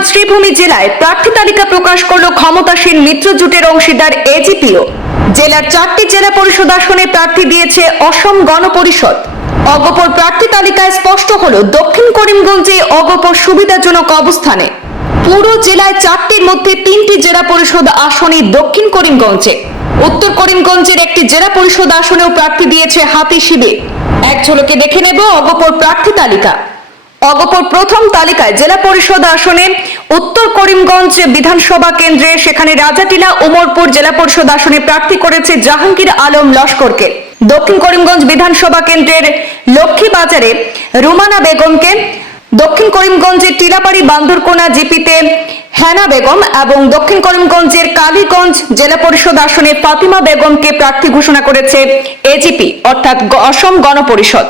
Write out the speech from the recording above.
বর্তমান শ্রীভূমি জেলায় প্রার্থী তালিকা প্রকাশ করল ক্ষমতাসীন মিত্র জোটের অংশীদার এজিপিও জেলার চারটি জেলা পরিষদ আসনে প্রার্থী দিয়েছে অসম গণপরিষদ। অগপর প্রার্থী তালিকায় স্পষ্ট হল দক্ষিণ করিমগঞ্জে অগপর সুবিধাজনক অবস্থানে। পুরো জেলায় চারটির মধ্যে তিনটি জেলা পরিষদ আসনে দক্ষিণ করিমগঞ্জে। উত্তর করিমগঞ্জের একটি জেলা পরিষদ আসনেও প্রার্থী দিয়েছে হাতি শিবির। এক ঝলকে দেখে নেব অগপর প্রার্থী তালিকা। অগপর প্রথম তালিকায় জেলা পরিষদ আসনে উত্তর করিমগঞ্জ বিধানসভা কেন্দ্রে সেখানে রাজাটিলা উমরপুর জেলা পরিষদ আসনে প্রার্থী করেছে জাহাঙ্গীর আলম লস্করকে। দক্ষিণ করিমগঞ্জ বিধানসভা কেন্দ্রের লক্ষ্মীবাজারে রুমানা বেগমকে, দক্ষিণ করিমগঞ্জের টিলাপাড়ি বান্দরকোনা জিপিতে হেনা বেগম এবং দক্ষিণ করিমগঞ্জের কালীগঞ্জ জেলা পরিষদ আসনে ফাতিমা বেগমকে প্রার্থী ঘোষণা করেছে এজিপি, অর্থাৎ অসম গণপরিষদ।